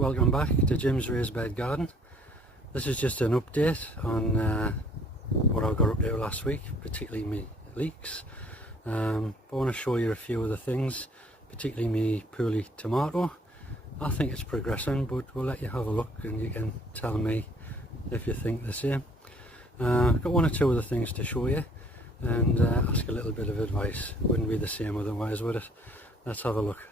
welcome back to Jim's Raised Bed Garden. This is just an update on what I got up to last week, particularly me leeks. But I want to show you a few of the things, particularly me purely tomato. I think it's progressing, but we'll let you have a look and you can tell me if you think the same. I've got one or two other things to show you and ask a little bit of advice. Wouldn't be the same otherwise, would it? Let's have a look.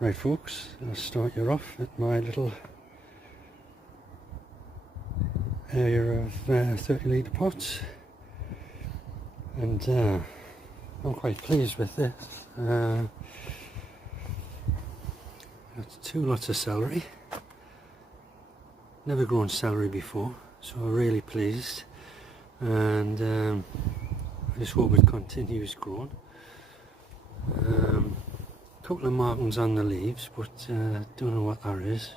Right folks, I'll start you off at my little area of 30 litre pots, and I'm quite pleased with this. Got 2 lots of celery. Never grown celery before, so I'm really pleased, and I just hope it continues growing. Couple of markings on the leaves, but don't know what that is.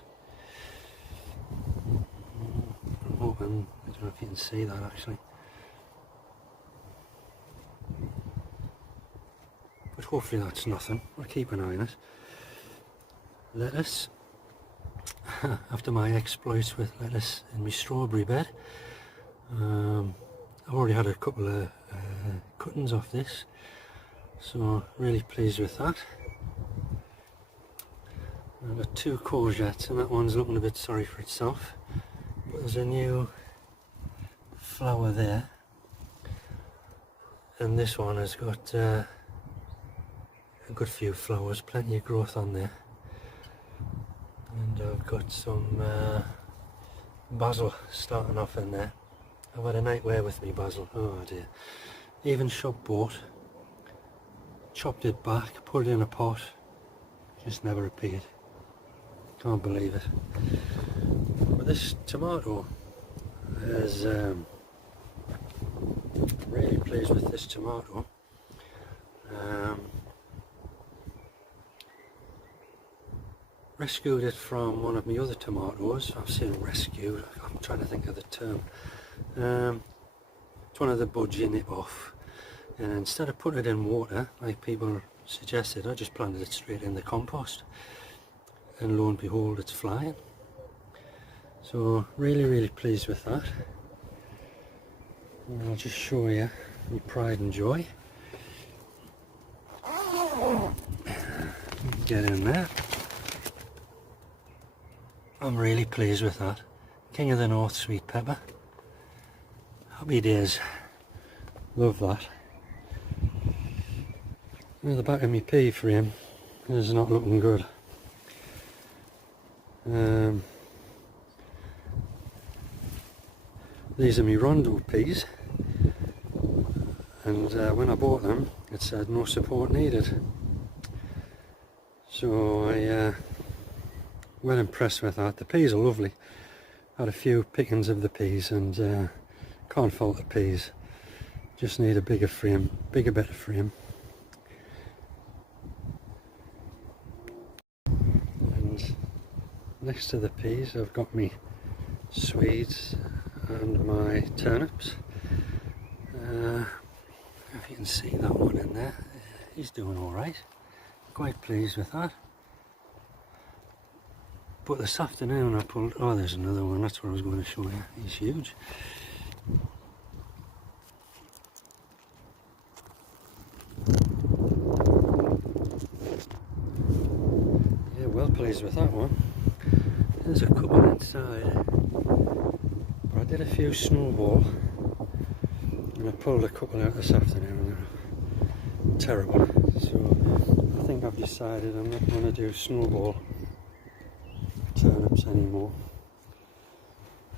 I'm hoping, I don't know if you can see that actually, but hopefully that's nothing. I'll keep an eye on it. Lettuce. After my exploits with lettuce in my strawberry bed, I've already had a couple of cuttings off this, so really pleased with that. I've got 2 courgettes, and that one's looking a bit sorry for itself, but there's a new flower there, and this one has got a good few flowers, plenty of growth on there. And I've got some basil starting off in there. I've had a nightmare with me basil, oh dear. Even shop bought, chopped it back, put it in a pot, just never appeared. Can't believe it. But this tomato is really pleased with this tomato. Rescued it from one of my other tomatoes. I've seen rescued, I'm trying to think of the term. It's one of the buds you nip off, and instead of putting it in water like people suggested, I just planted it straight in the compost, and lo and behold it's flying. So really pleased with that. And I'll just show you my pride and joy. Get in there. I'm really pleased with that. King of the North sweet pepper. Happy days. Love that. Now the back of my pea frame is not looking good. These are my rondo peas, and when I bought them it said no support needed. So I well impressed with that. The peas are lovely. Had a few pickings of the peas, and can't fault the peas. Just need a bigger frame, better frame. And next to the peas I've got me Swedes and my turnips. If you can see that one in there, he's doing alright. Quite pleased with that. But this afternoon I pulled, oh there's another one, that's what I was going to show you. He's huge. Yeah, well pleased with that one. There's a couple inside. But I did a few snowball, and I pulled a couple out this afternoon. They're terrible. So I think I've decided I'm not going to do snowball turnips anymore.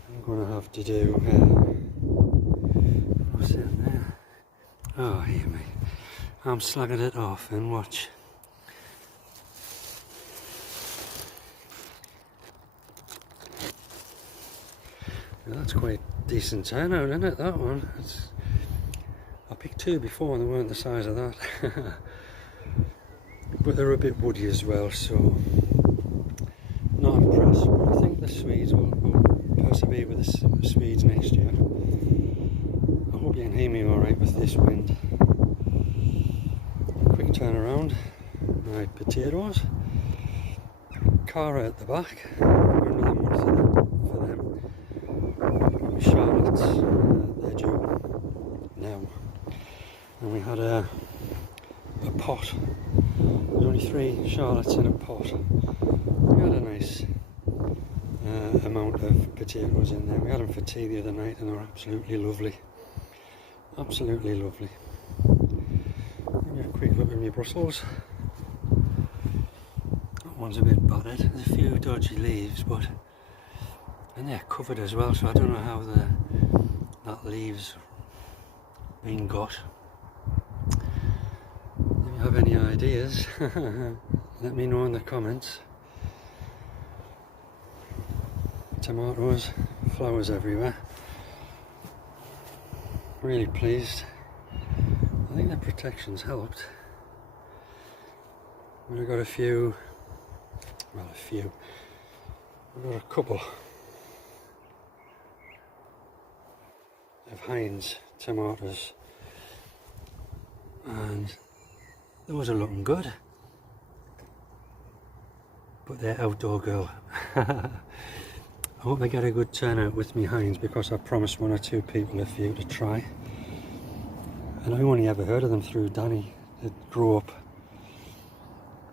I'm going to have to do what's in there? Oh, hear me. I'm slagging it off, and watch. Now that's quite decent turnout, isn't it, that one? I picked 2 before and they weren't the size of that. But they're a bit woody as well, so not impressed. But I think the Swedes will persevere with the Swedes next year. I hope you can hear me alright with this wind. Quick turnaround, My potatoes, Cara at the back, another month for them. My shallots, they're due now. And we had a pot. There's only 3 shallots in a pot. We had a nice amount of potatoes in there. We had them for tea the other night and they were absolutely lovely. Absolutely lovely. Give me a quick look at my Brussels. That one's a bit battered. There's a few dodgy leaves, but and they're covered as well, so I don't know how that leaves been got. If you have any ideas, let me know in the comments. Tomatoes, flowers everywhere. Really pleased. I think the protection's helped. We've got a few, well, we've got a couple of Heinz tomatoes and those are looking good, but they're outdoor girl. I hope I get a good turnout with me Heinz, because I promised 1 or 2 people a few to try, and I only ever heard of them through Danny that grew up,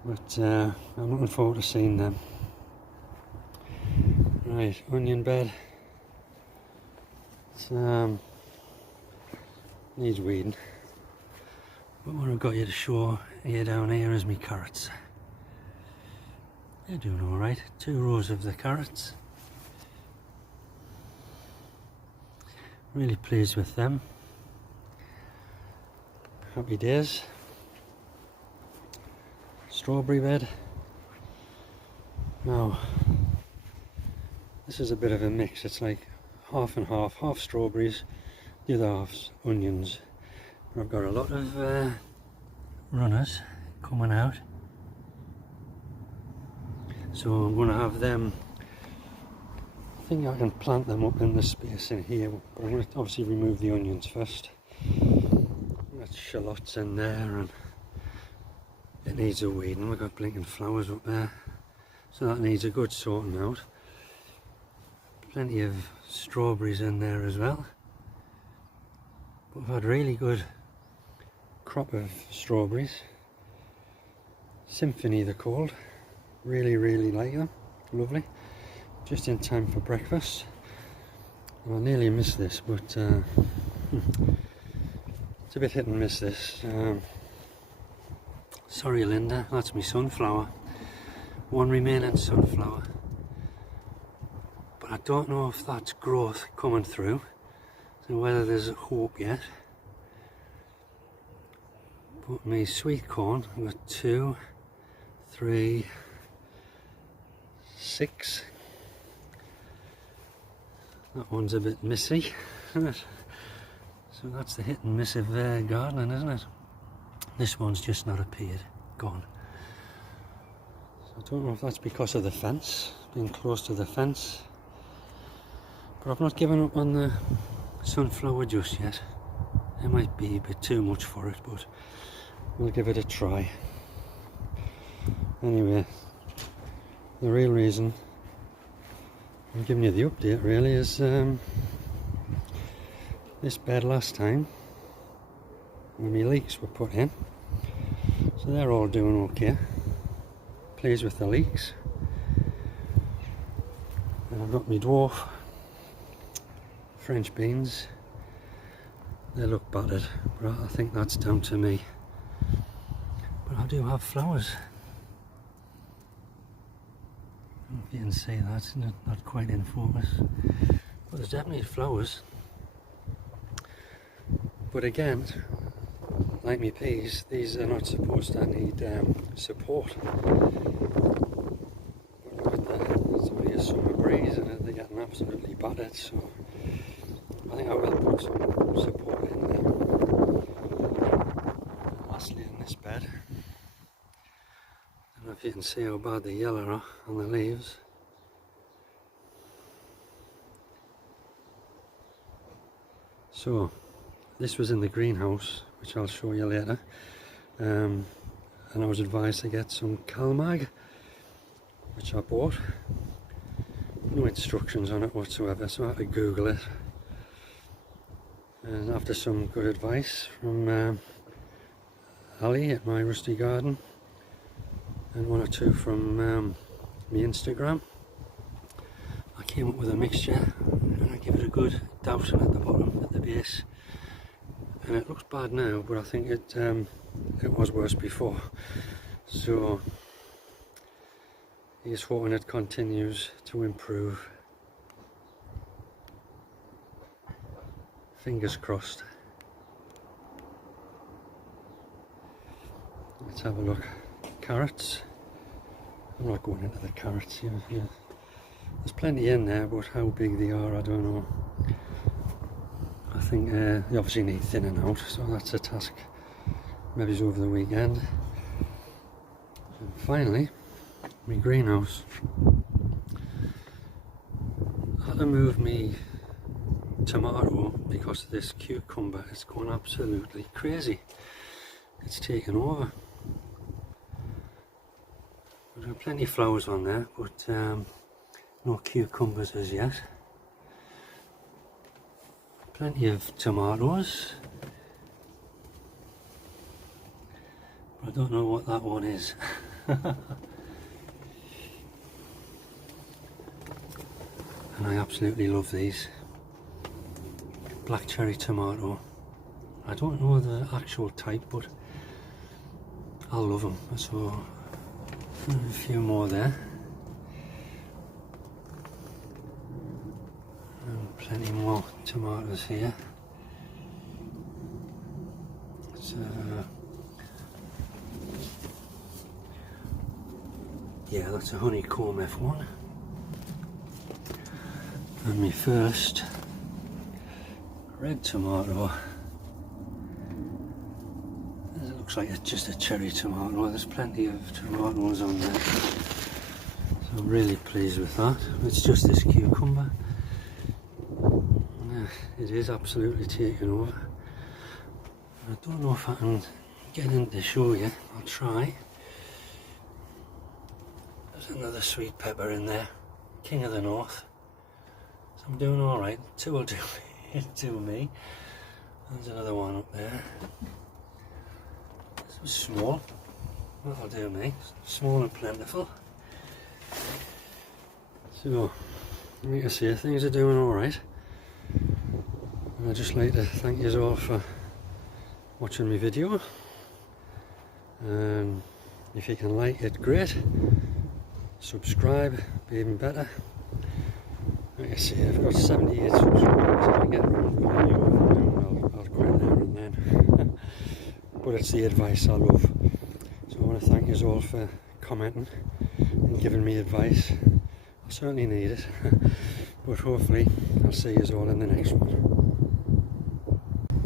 but I'm looking forward to seeing them. Right, onion bed. It's needs weeding, but what I've got you to show here down here is my carrots. They're doing alright. 2 rows of the carrots. Really pleased with them. Happy days. Strawberry bed. Now, this is a bit of a mix. It's like half and half. Half strawberries, the other half's onions. But I've got a lot of runners coming out, so I'm going to have them. I think I can plant them up in the space in here, but I'm going to obviously remove the onions first. I've got shallots in there and it needs a weeding. We've got blinking flowers up there, so that needs a good sorting out. Plenty of strawberries in there as well, but we've had really good crop of strawberries. Symphony they're called. Really like them. Lovely. Just in time for breakfast. And I nearly missed this, but it's a bit hit and miss this. Sorry Linda, that's my sunflower. 1 remaining sunflower. But I don't know if that's growth coming through, so whether there's hope yet. But my sweet corn, I've got 2, 3, 6. That one's a bit missy. So that's the hit and miss of gardening, isn't it? This one's just not appeared, gone. So I don't know if that's because of the fence, being close to the fence. But I've not given up on the sunflower just yet. It might be a bit too much for it, but we'll give it a try. Anyway, the real reason I'm giving you the update really is this bed last time when my leeks were put in, so they're all doing okay. Pleased with the leeks. And I've got my dwarf French beans. They look battered, but I think that's down to me. But I do have flowers. I don't know if you can see that, it's not quite in focus, but there's definitely flowers. But again, like me peas, these are not supposed to need support. But look at there's only a summer breeze and they're getting absolutely battered, so I think I will put some support in there. Lastly, in this bed, I don't know if you can see how bad the yellow are on the leaves. So this was in the greenhouse, which I'll show you later, and and I was advised to get some CalMag, which I bought. No instructions on it whatsoever, so I had to Google it. And after some good advice from Ali at My Rusty Garden, and one or two from my Instagram, I came up with a mixture, and I give it a good dousing at the bottom, at the base. And it looks bad now, but I think it was worse before. So he's hoping it continues to improve. Fingers crossed. Let's have a look. Carrots. I'm not going into the carrots here. Yeah. There's plenty in there, but how big they are, I don't know. I think they obviously need thinning out, so that's a task. Maybe it's over the weekend. And finally, my greenhouse. I had to move me tomato because of this cucumber. It's gone absolutely crazy. It's taken over. There are plenty of flowers on there, but no cucumbers as yet. Plenty of tomatoes. But I don't know what that one is. And I absolutely love these. Black cherry tomato. I don't know the actual type, but I love them. So a few more there. And plenty more tomatoes here. So yeah, that's a honeycomb F1. And my first red tomato. It looks like it's just a cherry tomato. There's plenty of tomatoes on there, so I'm really pleased with that. It's just this cucumber. Yeah, it is absolutely taken over. I don't know if I can get in to show you. I'll try. There's another sweet pepper in there, King of the North. So I'm doing all right. Two will do me. There's another one up there. This was small. That'll do me. Small and plentiful. So, like I say, things are doing all right. And I'd just like to thank you all for watching my video. If you can like it, great. Subscribe, be even better. Like I say, I've got 78 subscribers. If I get around, I'll quit there and then. But it's the advice I love. So I want to thank you all for commenting and giving me advice. I certainly need it. But hopefully I'll see you all in the next one.